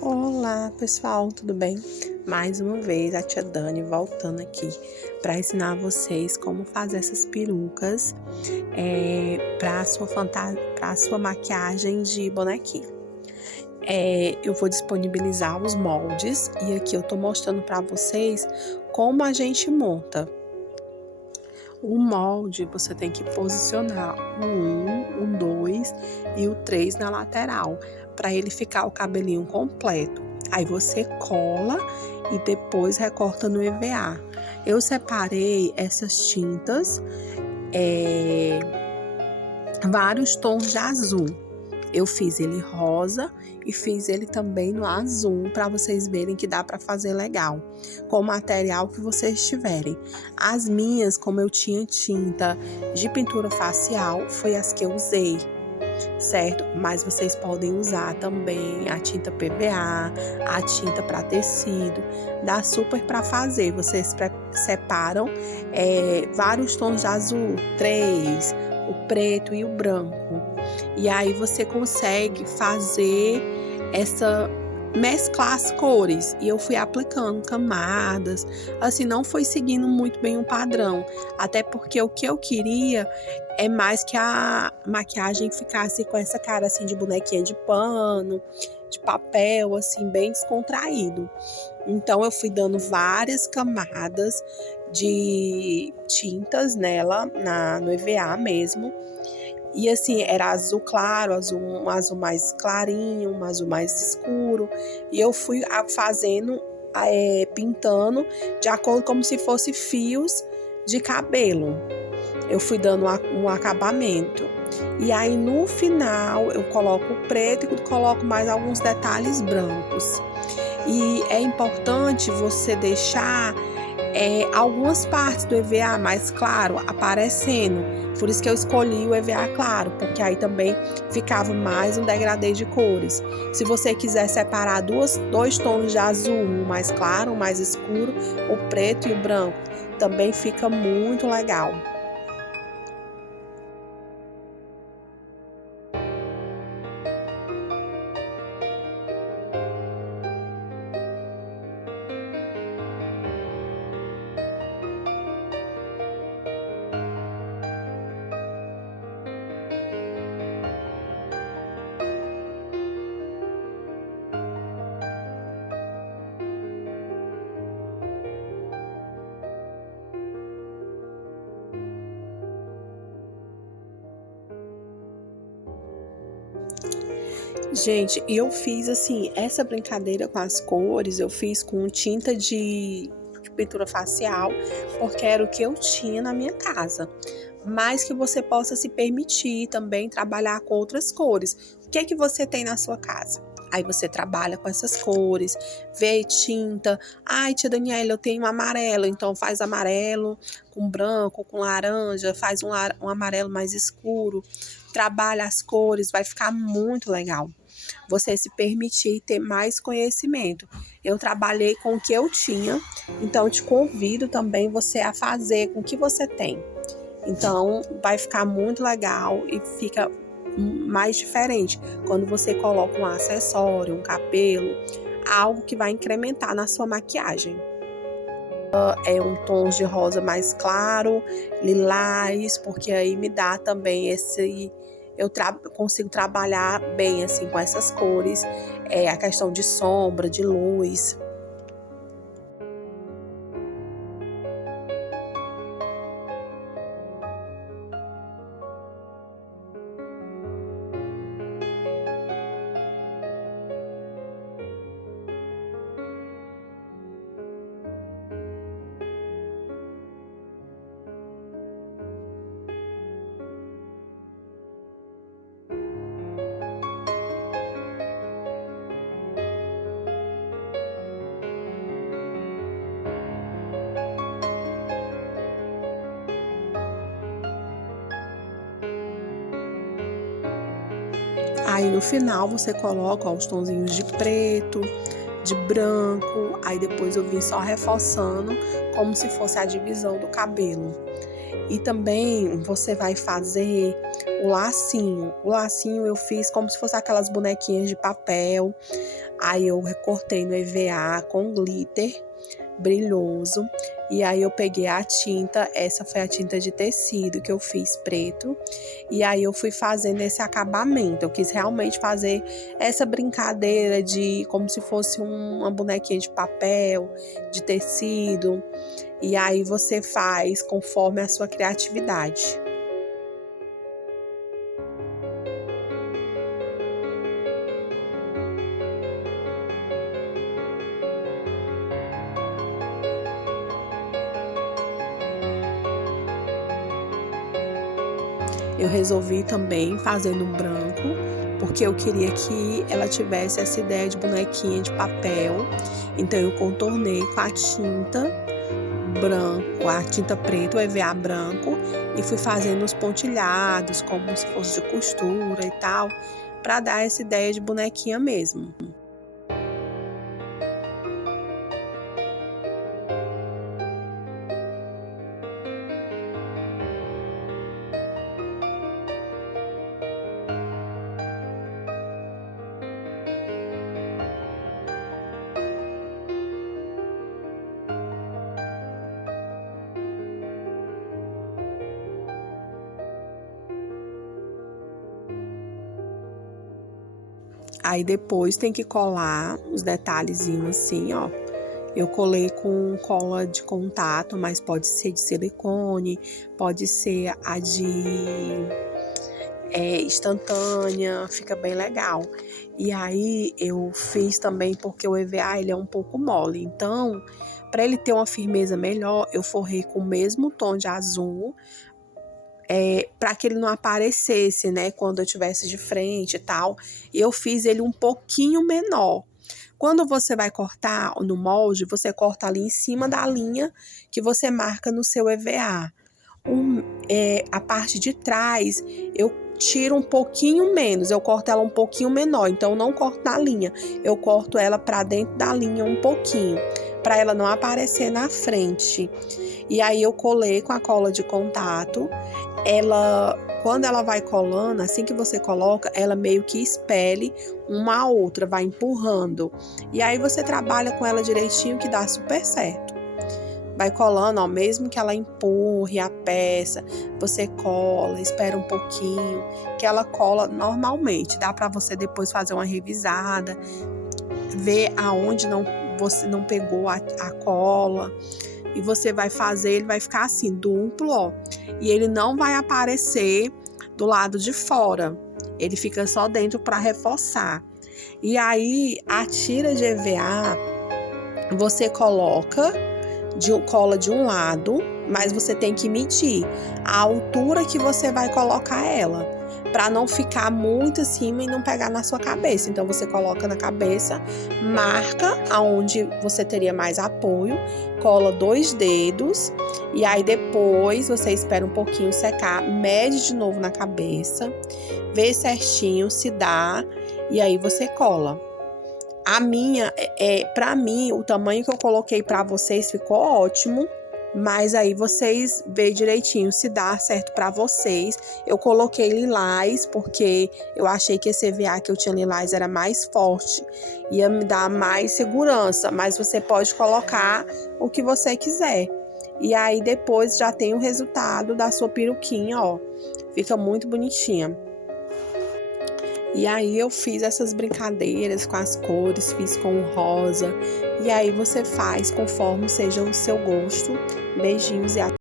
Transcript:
Olá pessoal, tudo bem? Mais uma vez a tia Dani voltando aqui para ensinar vocês como fazer essas perucas para a sua maquiagem de bonequinho. Eu vou disponibilizar os moldes e aqui eu tô mostrando para vocês como a gente monta. O molde você tem que posicionar o 1, o 2 e o 3 na lateral, para ele ficar o cabelinho completo. Aí você cola e depois recorta no EVA. Eu separei essas tintas, vários tons de azul. Eu fiz ele rosa e fiz ele também no azul, para vocês verem que dá para fazer legal, com o material que vocês tiverem. As minhas, como eu tinha tinta de pintura facial, foi as que eu usei, certo? Mas vocês podem usar também a tinta PVA, a tinta para tecido, dá super para fazer. Vocês separam vários tons de azul, 3, o preto e o branco. E aí você consegue fazer mesclar as cores. E eu fui aplicando camadas, assim, não foi seguindo muito bem um padrão, até porque o que eu queria é mais que a maquiagem ficasse com essa cara assim de bonequinha de pano, de papel, assim, bem descontraído. Então eu fui dando várias camadas de tintas nela, no EVA mesmo. E assim, era azul claro, um azul mais clarinho, um azul mais escuro. E eu fui fazendo, pintando de acordo como se fosse fios de cabelo. Eu fui dando um acabamento. E aí no final eu coloco o preto e coloco mais alguns detalhes brancos. E é importante você deixar algumas partes do EVA mais claro aparecendo. Por isso que eu escolhi o EVA claro, porque aí também ficava mais um degradê de cores. Se você quiser separar dois tons de azul, um mais claro, um mais escuro, o preto e o branco, também fica muito legal. Gente, eu fiz assim, essa brincadeira com as cores, eu fiz com tinta de pintura facial, porque era o que eu tinha na minha casa. Mas que você possa se permitir também trabalhar com outras cores. O que é que você tem na sua casa? Aí você trabalha com essas cores, vê tinta. Ai, tia Daniela, eu tenho amarelo, então faz amarelo com branco, com laranja, faz um amarelo mais escuro. Trabalha as cores, vai ficar muito legal. Você se permitir ter mais conhecimento. Eu trabalhei com o que eu tinha, então eu te convido também você a fazer com o que você tem. Então vai ficar muito legal e fica mais diferente quando você coloca um acessório, um cabelo, algo que vai incrementar na sua maquiagem. É um tom de rosa mais claro, lilás, porque aí me dá também eu consigo trabalhar bem assim com essas cores, a questão de sombra, de luz. Aí no final você coloca os tonzinhos de preto, de branco, aí depois eu vim só reforçando como se fosse a divisão do cabelo. E também você vai fazer o lacinho. O lacinho eu fiz como se fosse aquelas bonequinhas de papel. Aí eu recortei no EVA com glitter brilhoso. E aí eu peguei a tinta, essa foi a tinta de tecido que eu fiz preto. E aí eu fui fazendo esse acabamento. Eu quis realmente fazer essa brincadeira de como se fosse uma bonequinha de papel, de tecido. E aí você faz conforme a sua criatividade. Eu resolvi também fazer no branco, porque eu queria que ela tivesse essa ideia de bonequinha de papel. Então eu contornei com a tinta branco, a tinta preta, o EVA branco, e fui fazendo os pontilhados, como se fosse de costura e tal, para dar essa ideia de bonequinha mesmo. Aí depois tem que colar os detalhezinhos assim, ó. Eu colei com cola de contato, mas pode ser de silicone, pode ser a de instantânea, fica bem legal. E aí eu fiz também porque o EVA ele é um pouco mole, então para ele ter uma firmeza melhor, eu forrei com o mesmo tom de azul, para que ele não aparecesse, né, quando eu estivesse de frente e tal. Eu fiz ele um pouquinho menor. Quando você vai cortar no molde, você corta ali em cima da linha que você marca no seu EVA. A parte de trás, eu tiro um pouquinho menos, eu corto ela um pouquinho menor, então eu não corto na linha, eu corto ela para dentro da linha um pouquinho, para ela não aparecer na frente. E aí eu colei com a cola de contato. Quando ela vai colando, assim que você coloca, ela meio que expele uma a outra, vai empurrando. E aí você trabalha com ela direitinho que dá super certo. Vai colando, ó, mesmo que ela empurre a peça, você cola, espera um pouquinho, que ela cola normalmente. Dá para você depois fazer uma revisada, ver aonde você não pegou a cola. E você vai fazer, ele vai ficar assim, duplo, ó. E ele não vai aparecer do lado de fora. Ele fica só dentro para reforçar. E aí, a tira de EVA, você coloca cola de um lado, mas você tem que medir a altura que você vai colocar ela, para não ficar muito acima e não pegar na sua cabeça. Então você coloca na cabeça, marca aonde você teria mais apoio, cola 2 dedos e aí depois você espera um pouquinho secar, mede de novo na cabeça, vê certinho se dá e aí você cola. A minha, para mim, o tamanho que eu coloquei para vocês ficou ótimo, mas aí vocês vê direitinho se dá certo para vocês. Eu coloquei lilás porque eu achei que esse EVA que eu tinha lilás era mais forte, ia me dar mais segurança, mas você pode colocar o que você quiser. E aí depois já tem o resultado da sua peruquinha, ó. Fica muito bonitinha. E aí eu fiz essas brincadeiras com as cores, fiz com o rosa. E aí você faz conforme seja o seu gosto. Beijinhos e até!